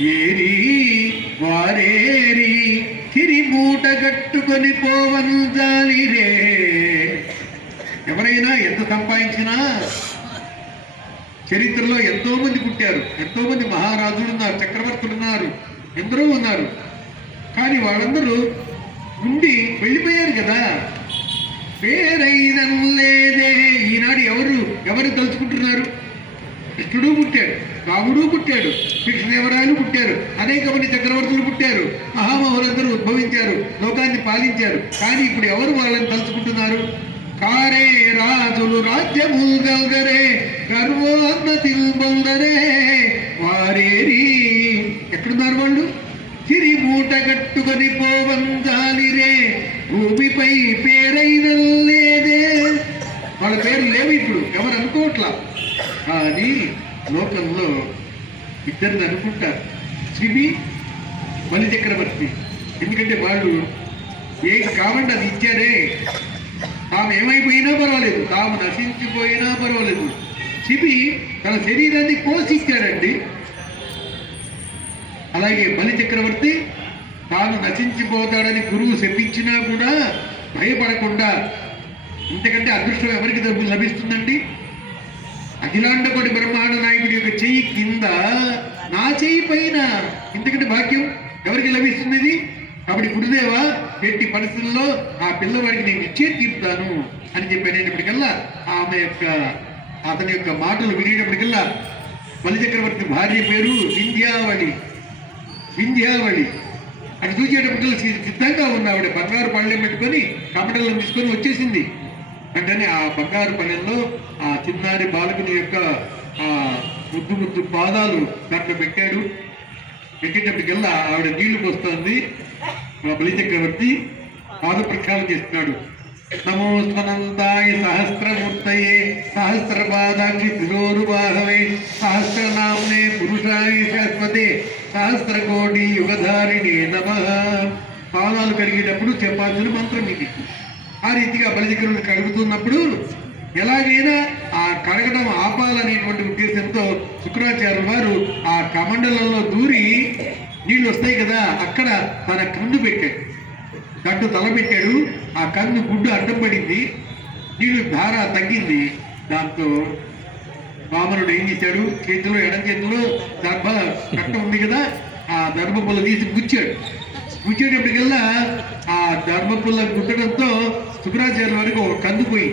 ఏరి వారేరి తిరి మూట కట్టుకొని పోవను జాలిరే. ఎవరైనా ఎంత సంపాదించినా చరిత్రలో ఎంతో మంది పుట్టారు ఎంతో మంది మహారాజులు ఉన్నారు చక్రవర్తులు ఉన్నారు ఎందరో ఉన్నారు. కానీ వాళ్ళందరూ ఉండి వెళ్ళిపోయారు కదా. పేరైన లేదే ఈనాడు ఎవరు ఎవరు తలుచుకుంటున్నారు? కృష్ణుడు పుట్టాడు. రాముడు పుట్టాడు. కృష్ణదేవరాయలు పుట్టారు. అనేక మంది చక్రవర్తులు పుట్టారు. మహామహులందరూ ఉద్భవించారు. లోకాన్ని పాలించారు. కానీ ఇప్పుడు ఎవరు వాళ్ళని తలుచుకుంటున్నారు? కారే రాజులు రాజ్యము గల్గరే గర్వోన్నతి బొందరే వారేరి. ఎక్కడున్నారు వాళ్ళు? చిరి మూట కట్టుకొని పోవంజాలిరే. భూమిపై పేరైన లేదే వాళ్ళ పేరు లేవు ఇప్పుడు. ఎవరు అనుకోవట్లా? కానీ లోకంలో ఇద్దరిని అనుకుంటారు. శివి బలి చక్రవర్తి ఎందుకంటే వాళ్ళు ఏం కావండి అది ఇచ్చారే. తాము ఏమైపోయినా పర్వాలేదు. తాము నశించిపోయినా పర్వాలేదు. శివి తన శరీరాన్ని పోషించాడండి. అలాగే బలి చక్రవర్తి తాను నశించిపోతాడని గురువు శపించినా కూడా భయపడకుండా ఎందుకంటే అదృష్టం ఎవరికి లభిస్తుందండి? అఖిలాండకోటి బ్రహ్మాండ నాయకుడి యొక్క చెయ్యి కింద నా చెయ్యి పైన. ఇంతకంటే భాగ్యం ఎవరికి లభిస్తుంది ఇది కాబట్టి గురుదేవ ఎట్టి పరిస్థితుల్లో ఆ పిల్లవాడికి నేను ఇచ్చే తీరుతాను అని చెప్పి అనేటప్పటికల్లా ఆమె యొక్క అతని యొక్క మాటలు వినేటప్పటికల్లా బలి చక్రవర్తి భార్య పేరు వింధ్యావళి. వింధ్యావళి. అటు చూసేటప్పటికల్లా సిద్ధంగా ఉంది ఆవిడ బంగారు పళ్ళెం పెట్టుకొని కమటలను తీసుకొని వచ్చేసింది. వెంటనే ఆ బంగారు పళ్ళెంలో ఆ చిన్నారి బాలకుని యొక్క ఆ ముద్దు ముద్దు పాదాలు దాంట్లో పెట్టాడు. పెట్టేటప్పటికల్లా ఆవిడ నీళ్ళు పోస్తుంది. ఆ బలి చక్రవర్తి పాద ప్రక్షాళన చేస్తున్నాడు నమోస్మనంతాయ సహస్రమూర్తయే సహస్రపాదాక్షి శిరోరుబాహవే సహస్రనామ్నే పురుషాయ శాశ్వతే సహస్రకోటి యుగధారిణే నమ. పాదాలు కలిగేటప్పుడు చెప్పాల్సిన మంత్రం ఇది. ఆ రీతిగా బలిజకరులు కడుగుతున్నప్పుడు ఎలాగైనా ఆ కడగడం ఆపాలనేటువంటి ఉద్దేశంతో శుక్రాచార్యుల వారు ఆ కమండలంలో దూరి నీళ్ళు వస్తాయి కదా అక్కడ తన కన్ను పెట్టాడు. గట్టు తల పెట్టాడు ఆ కన్ను గుడ్డు అడ్డం పడింది. నీళ్ళు ధార తగ్గింది. దాంతో వామనుడు ఏం చేశాడు? చేతిలో ఎడం చేతిలో దర్భ కట్ట ఉంది కదా ఆ దర్భ పుల్ల తీసి గుచ్చాడు. గుచ్చేటప్పటికల్లా ఆ దర్భ పుల్ల గుట్టడంతో శుక్రాచార్య వారికి ఒక కందు పోయి.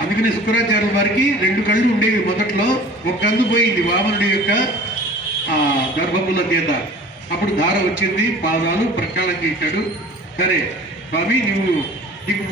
అందుకనే శుక్రాచార్యుల వారికి రెండు కళ్ళు ఉండేవి. మొదట్లో ఒక కందు పోయింది వామనుడి యొక్క ఆ గర్భముల చేత అప్పుడు ధార వచ్చింది పాదాలు ప్రక్షాళన చేశాడు. సరే స్వామి నువ్వు నీకు